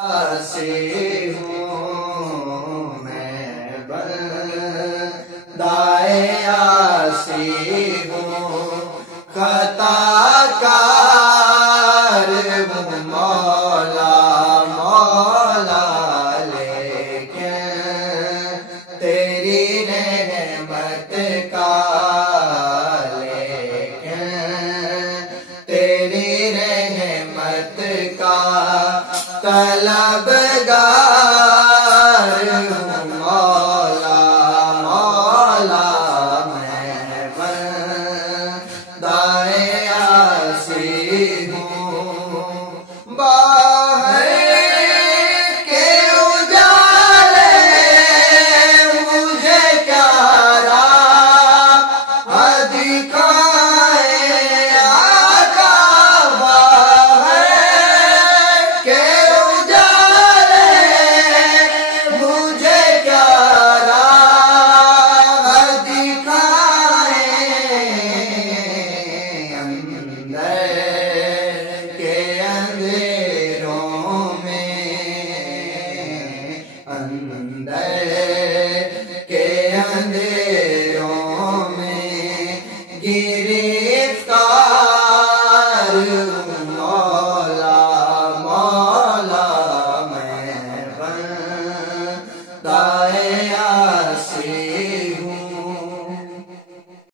آسی ہوں میں بندائے آسی ہوں خطا کار ہوں مولا مولا لیکن تیری رحمت کا تیری رحمت کا طلبگار